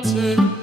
ส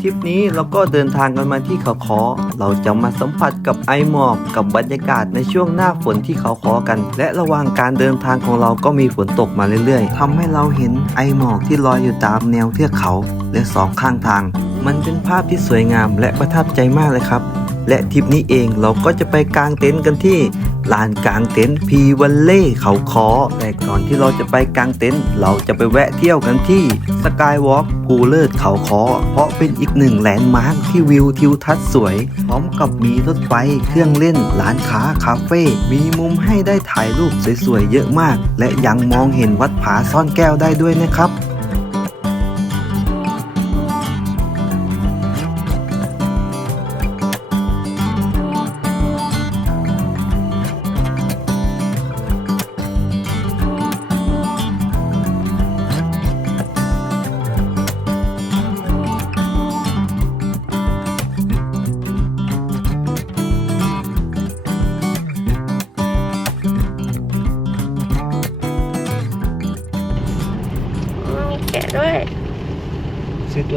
ทริปนี้เราก็เดินทางกันมาที่เขาคอเราจะมาสัมผัสกับไอหมอกกับบรรยากาศในช่วงหน้าฝนที่เขาคอกัน และระหว่างการเดินทางของเราก็มีฝนตกมาเรื่อยๆทำให้เราเห็นไอหมอกที่ลอยอยู่ตามแนวเทือกเขาและสองข้างทาง มันเป็นภาพที่สวยงามและประทับใจมากเลยครับ และทริปนี้เองเราก็จะไปกางเต็นท์กันที่ ลานกางเต็นท์พีวันเล่เขาคอแต่ก่อนที่เราจะไปกางเต็นท์เราจะไปแวะเที่ยวกันที่สกายวอล์กภูเลิศเขาคอเพราะเป็นอีกหนึ่งแลนด์มาร์คที่วิวทิวทัศน์สวย พร้อมกับมีรถไฟเครื่องเล่นร้านค้าคาเฟ่มีมุมให้ได้ถ่ายรูปสวยๆเยอะมาก และยังมองเห็นวัดผาซ่อนแก้วได้ด้วยนะครับ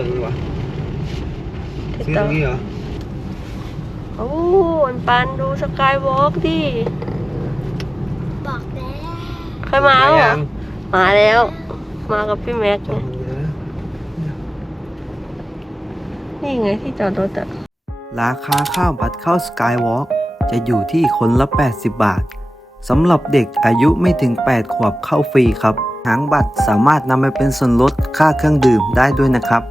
อตัวนี้วะติดต่อโอ้อันปันดูสกายวอล์กดิ บอกแล้วเคยมาแล้วเหรอ มาแล้ว มากับพี่แม็กซ์ไงนี่ไงที่จอดรถอะราคาค่าบัตรเข้า Skywalk จะอยู่ที่คนละ 80 บาทสำหรับเด็กอายุไม่ถึง 8 ขวบเข้าฟรีครับ หางบัตรสามารถนำไปเป็นส่วนลดค่าเครื่องดื่มได้ด้วยนะครับ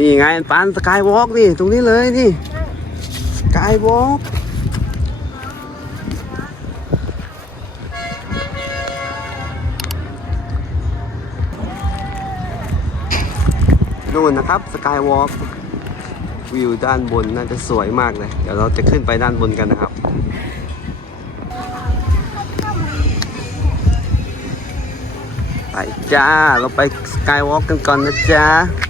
นี่ไงปานสกายวอล์กนี่ ตรงนี้เลยนี่สกายวอล์กนู่นนะครับสกายวอล์กวิวด้านบนน่าจะสวยมากเลย เดี๋ยวเราจะขึ้นไปด้านบนกันนะครับไปจ้า เราไปสกายวอล์กกันก่อนนะจ๊ะปันถ่า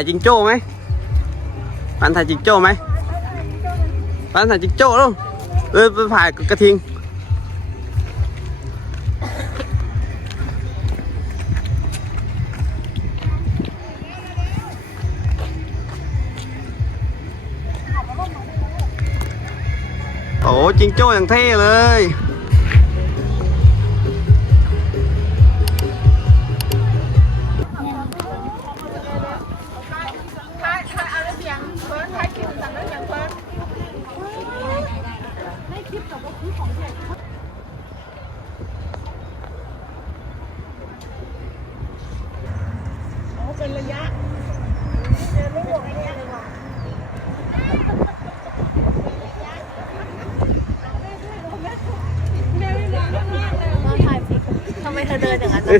ยจิงโจ้ไหมปันถ่ายจิงโจ้ไหมปันถ่าย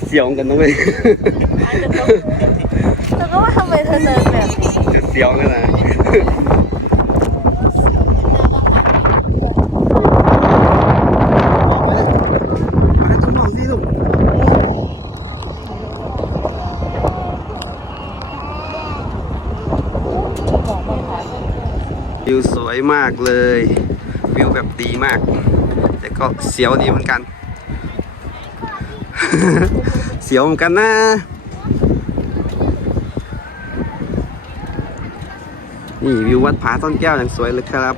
เสียวกันนะเว้ยแล้วก็ว่าทำไมเธอเดินแบบเสียวกันนะวิวสวยมากเลย วิวแบบดีมาก แต่ก็เสียวดีเหมือนกัน เสียวเหมือนกันนะ นี่วิววัดผาต้นแก้วอย่างสวยเลยครับ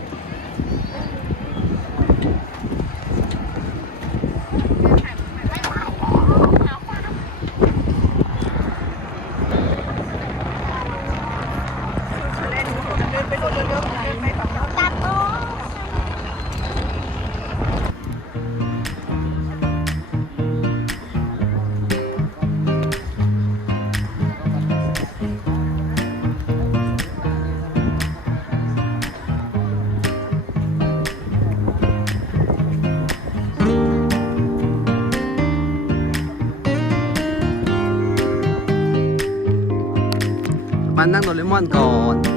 นั่งโดเรมอนก่อน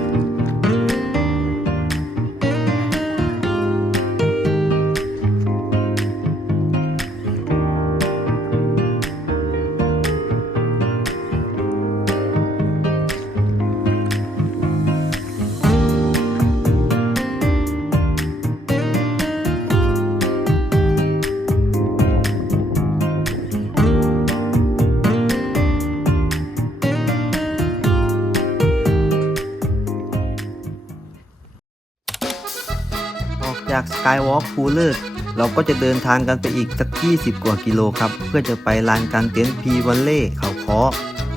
ากสกายวอล์กพูเลอร์เราก็จะเดินทางกันไปอีกสัก 20 กว่ากิโลครับ เพื่อจะไปลานกลางเต็นท์พีวันเล่เขาคอ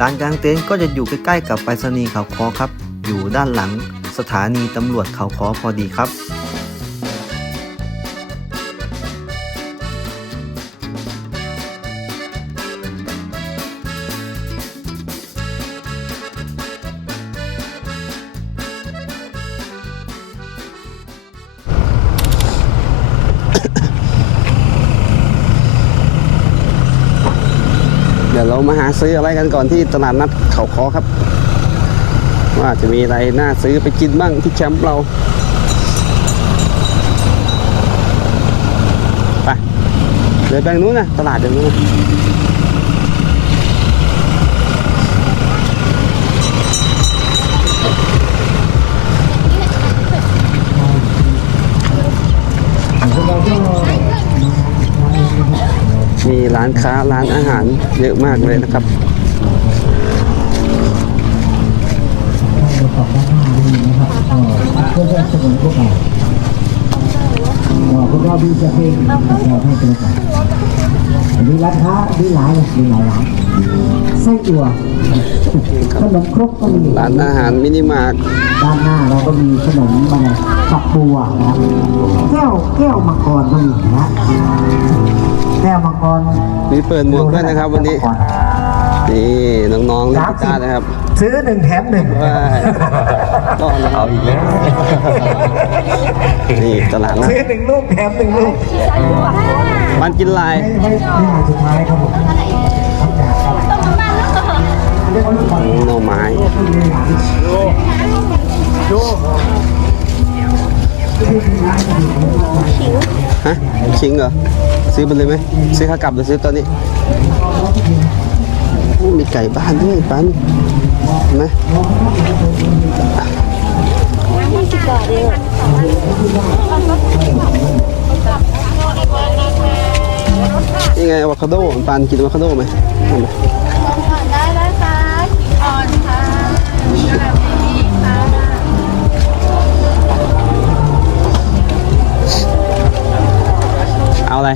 ลานกลางเต็นท์ก็จะอยู่ใกล้ๆกับไปรษณีย์เขาคอครับ อยู่ด้านหลังสถานีตำรวจเขาคอพอดีครับ ดี๋ยวเรามาหาซื้ออะไรกันก่อนที่ตลาดนัดเขาคอครับ ว่าจะมีอะไรน่าซื้อไปกินบ้างที่แคมป์เราไปเดินไปทางนู้นนะตลาดเดี๋ยวนู้นนะมี ร้านค้าร้านอาหารเยอะมากเลยนะครับเพื่อจะสนุนพวกเรา พวกเราดีจะเป็นเราให้เป็นกันมีร้านค้ามีหลายมีหลายร้านไส้อั่วขนมครกก็มีร้านอาหารมินิมาร์ทด้านหน้าเราก็มีขนมอะไรฝักบัวนะแก้วแก้วมังกรก็มีนะแก้วมังกรมีเปิดหมวกด้วยนะครับวันนี้ นี่น้องๆเล่นกีตาร์นะครับ ซื้อหนึ่งแถมหนึ่งว้ายก็เอาอีกแล้วนี่ตลาดนะซื้อหนึ่งลูกแถมหนึ่งลูกมันกินลาย ให้ให้ให้งานสุดท้ายครับผมครับจากครับเรียกว่าลูกบอลหน่อไม้ฮะชิงเหรอ ซื้อไปเลยไหมซื้อค่ากลับหรือซื้อตอนนี้โอ้ มีไก่บ้านด้วยปันเห็นไหมนี่ไงอะวคาโดปันกินอะวคาโดไหมเอาไหมได้ได้ค่ะอ่อนค่ะเอาอะไร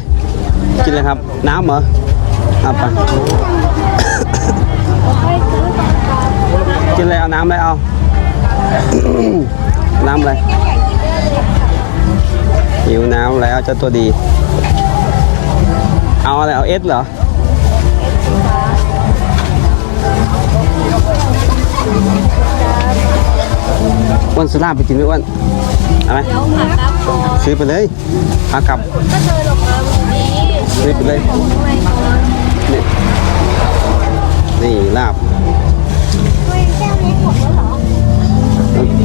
กินเลยครับ น้ำเหรอเอาไป กินเลยเอาน้ำอะไรเอา น้ำอะไรหิวน้ำแล้วเจ้าตัวดี เอาอะไรเอาเอสเหรออ้วนสุราไปกินไหมอ้วนเอาไหมซื้อไปเลยพากลับซื้อไปเลย นนี่นี่ลาบเฮ้ยแก้วนี้หมดแล้วเหรอ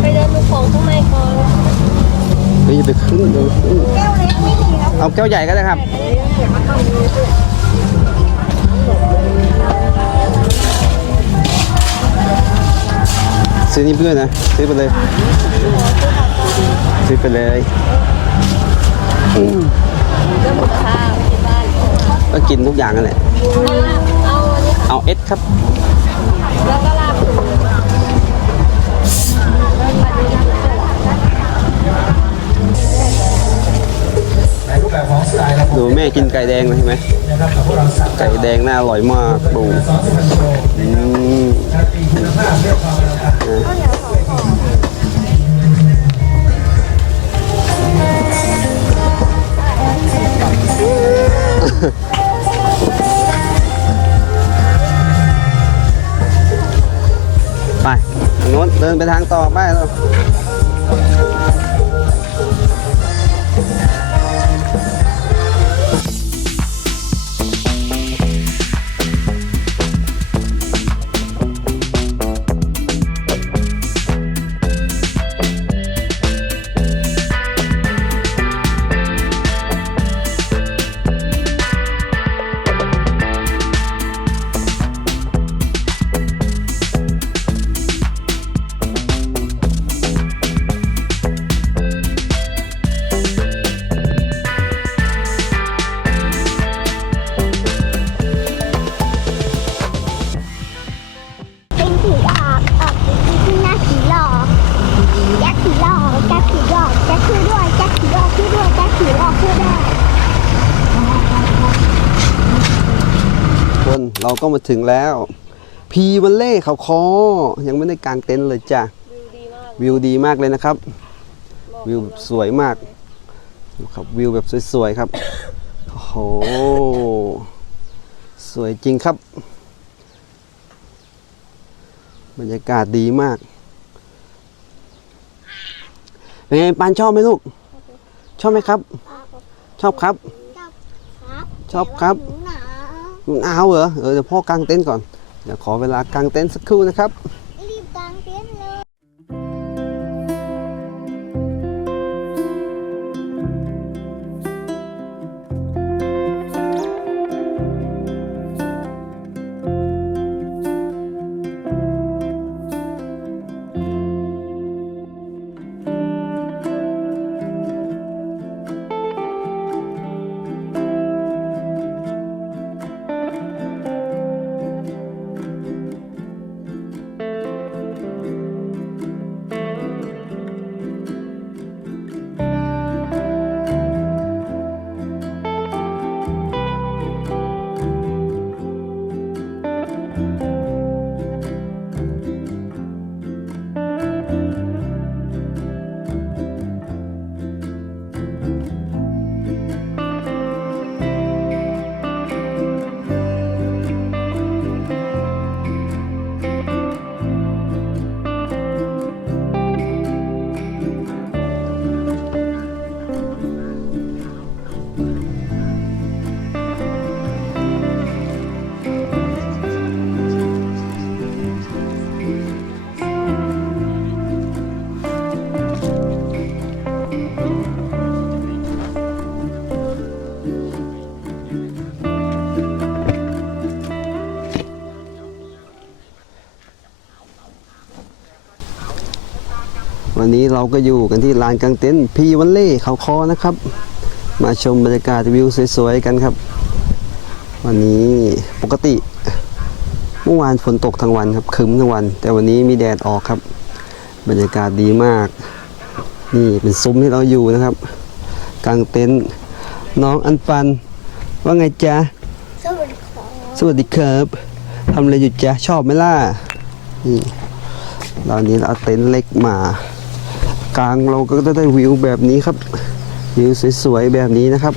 ไปเดินดูของข้างในก่อนเฮ้ยอย่าไปขึ้นเดี๋ยวขึ้นแก้วเล็กไม่มีแล้วเอาแก้วใหญ่ก็ได้ครับ ซื้อนี่เพื่อนนะ ซื้อไปเลย ซื้อไปเลยอืมเรื่องหมูกระทะที่บ้านก็กินทุกอย่างนั่นแหละ เอาเอสครับดูที่ตลาดดูแม่กินไก่แดงเลยใช่ไหมไก่แดงน่าอร่อยมากดูอืม ทางโน้นเดินไปทางต่อไปแล้ว เราก็มาถึงแล้ว พีวันเล่เขาคอ ยังไม่ได้กางเต็นท์เลยจ้ะวิวดีมากวิวดีมากเลยนะครับ วิวสวยมากครับวิวแบบสวยๆครับ โอ้โห สวยจริงครับ บรรยากาศดีมาก เป็นไงปานชอบไหมลูก ชอบไหมครับ ชอบครับครับชอบครับ หนูหน เอาเหรอเออเดี๋ยวพ่อกางเต็นท์ก่อนเดี๋ยวขอเวลากางเต็นท์สักครู่นะครับ วันนี้เราก็อยู่กันที่ลานกลางเต็นท์พีวันเล่เขาคอนะครับ มาชมบรรยากาศวิวสวยๆกันครับ วันนี้ปกติเมื่อวานฝนตกทั้งวันครับครึ้มทั้งวัน แต่วันนี้มีแดดออกครับ บรรยากาศดีมาก นี่เป็นซุ้มที่เราอยู่นะครับกลางเต็นท์น้องอันปัน ว่าไงจ๊ะสวัสดีครับสวัสดีครับทำอะไรอยู่จ๊ะชอบไหมล่ะนี่ตอนนี้เราเอาเต็นท์เล็กมา กลางเราก็จะได้วิวแบบนี้ครับ วิวสวยๆแบบนี้นะครับ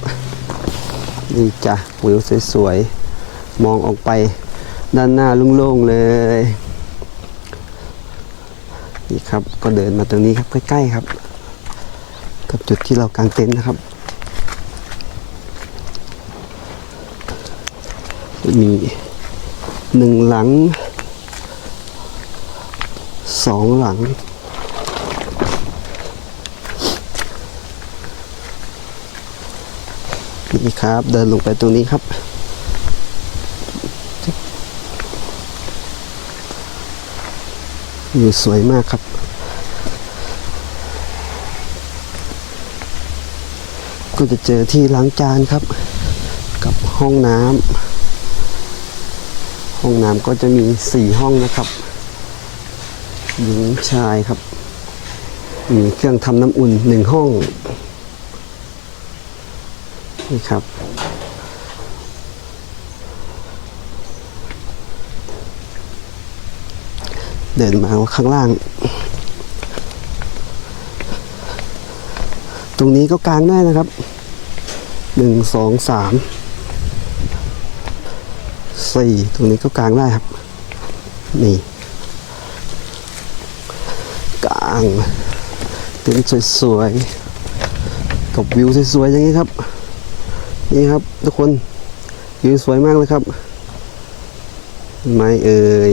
นี่จ้ะวิวสวยๆมองออกไปด้านหน้าโล่งๆเลยนี่ครับก็เดินมาตรงนี้ครับใกล้ๆครับ กับจุดที่เรากางเต็นท์นะครับมีหนึ่งหลังสองหลัง นี่ครับ เดินลงไปตรงนี้ครับวิวสวยมากครับ ก็จะเจอที่ล้างจานครับ กับห้องน้ำห้องน้ำก็จะมีสี่ห้องนะครับหญิงชายครับ มีเครื่องทำน้ำอุ่นหนึ่งห้อง นี่ครับ เดินมาข้างล่าง ตรงนี้ก็กลางได้นะครับหนึ่งสองสามสี่ตรงนี้ก็กลางได้ครับ นี่กลางเต็นท์สวยๆกับวิวสวยๆอย่างนี้ครับ นี่ครับทุกคนวิวสวยมากเลยครับไม่เอ่ย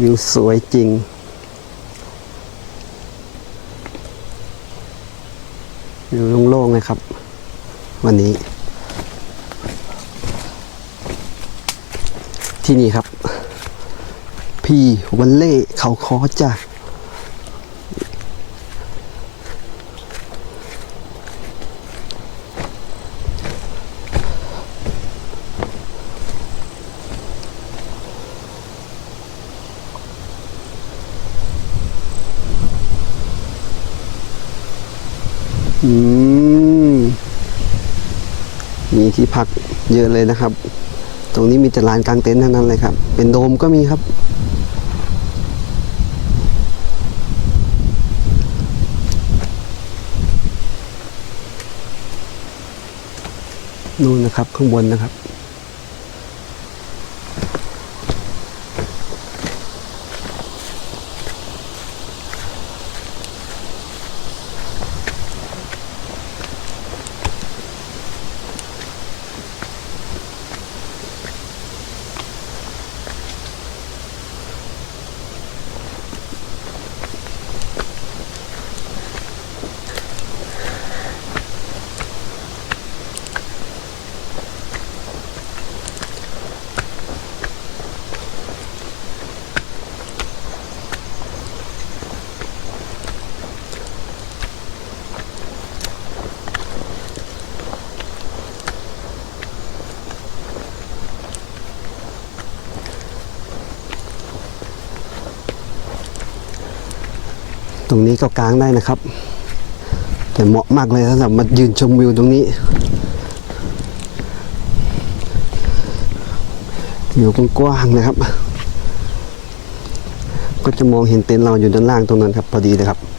วิวสวยจริง วิวโล่งๆเลยครับ วันนี้ ที่นี่ครับ พี่วันเล่เขาคอจ้ะอืม มีที่พัก เยอะเลยนะครับ ตรงนี้มีแต่ลานกลางเต็นท์ทั้งนั้นเลยครับ เป็นโดมก็มีครับ นู่นนะครับข้างบนนะครับ ตรงนี้ก็กลางได้นะครับ แต่เหมาะมากเลยสำหรับมายืนชมวิวตรงนี้วิวกว้างๆนะครับ ก็จะมองเห็นเต็นท์เราอยู่ด้านล่างตรงนั้นครับพอดีเลยครับ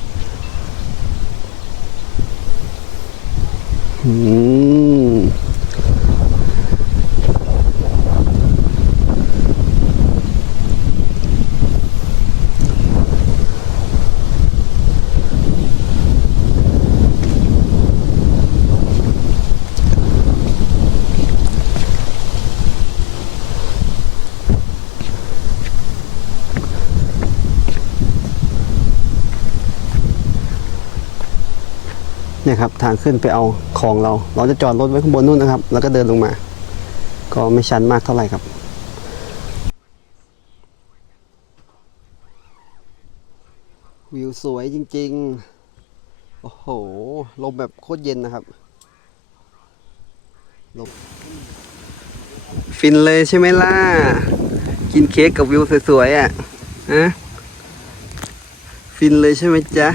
ครับ ทางขึ้นไปเอาของเรา เราจะจอดรถไว้ข้างบนนู่นนะครับ แล้วก็เดินลงมา ก็ไม่ชันมากเท่าไหร่ครับวิวสวยจริง ๆ โอ้โห ลมแบบโคตรเย็นนะครับ ลม ฟินเลยใช่ไหมล่ะ กินเค้กกับวิวสวย ๆ อะฮะฟินเลยใช่ไหมจ๊ะ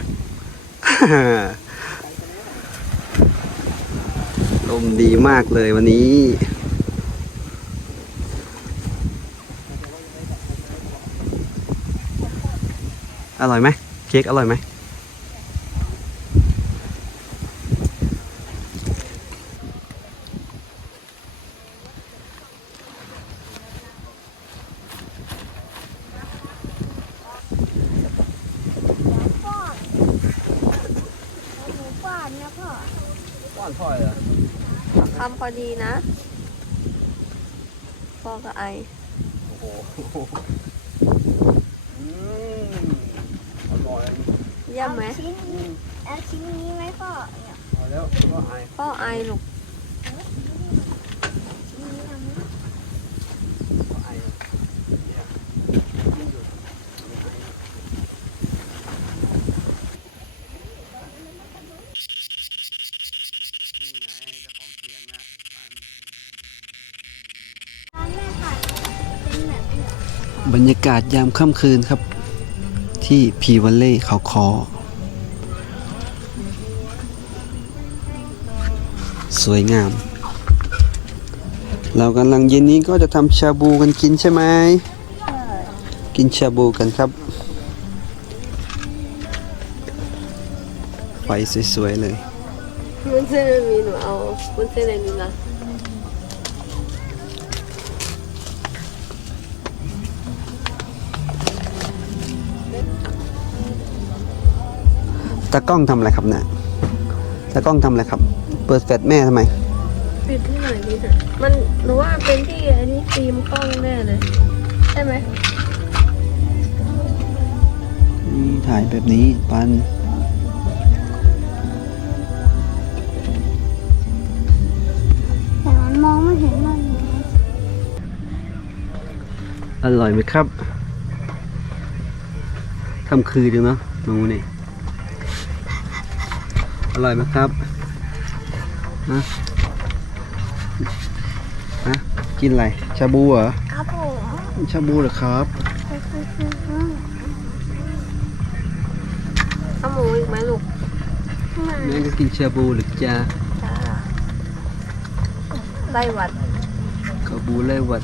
ล มดีมากเลยวันนี้ อร่อยไหมเค้กอร่อยไหม ป้อนหมูป้อนนะพ่อ ป้อนพ่อยเหรอ คำพอดีนะพ่อกับไอโอ้โหอืมอร่อยเยี่ยมไหมเอาชิ้นนี้เอาชิ้นนี้ไหมพ่อเนี่ยพอแล้วก็ไอ พ่อไอลูก ชิ้นนี้เอาไหม ก็ไอเนี่ยกินอยู่ไม่ไอ บรรยากาศยามค่ำคืนครับ ที่พีวัลเล่เขาคอ สวยงาม เรากำลังเย็นนี้ก็จะทำชาบูกันกินใช่ไหม กินชาบูกันครับ ไฟสวย ๆ เลยวุ้นเส้นมีหนูเอาวุ้นเส้นอะไรนี้นะ ตากล้องทำอะไรครับเนี่ยตากล้องทำอะไรครับ เปิดแฟลชแม่ทำไม ปิดที่ไหนดีเถอะมันหนูว่าเป็นที่อันนี้ฟิล์มกล้องแน่เลยใช่ไหมนี่ถ่ายแบบนี้ปันแต่มันมองไม่เห็นมันอร่อยไหมครับทำคือดีเนาะหนูนี่ อร่อยไหมครับฮะฮะกินอะไร ชาบูเหรอ ครับผมชาบูเหรอครับเอาหมูอีกไหมลูกแม่ก็กินชาบูหรือจ้าจ้าไล่หวัดกาบูไล่หวัด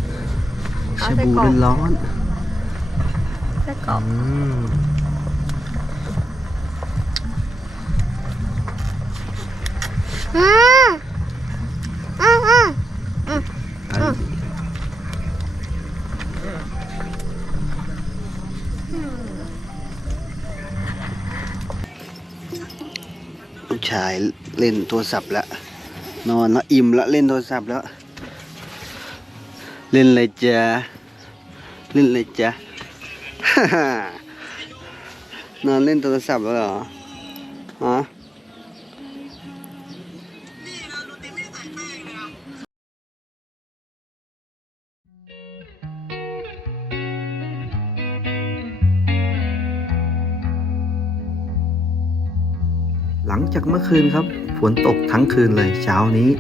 เอาชาไส้บูกรอกร้อนไส้กรอก เล่นโทรศัพท์แล้วนอนแล้วอิ่มแล้วเล่นโทรศัพท์แล้ว เล่นอะไรจ๊ะเล่นอะไรจ๊ะนอนเล่นโทรศัพท์แล้วเหรอฮะ หลังจากเมื่อคืนครับ ฝนตกทั้งคืนเลยเช้านี้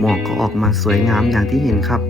หมอกก็ออกมาสวยงามอย่างที่เห็นครับ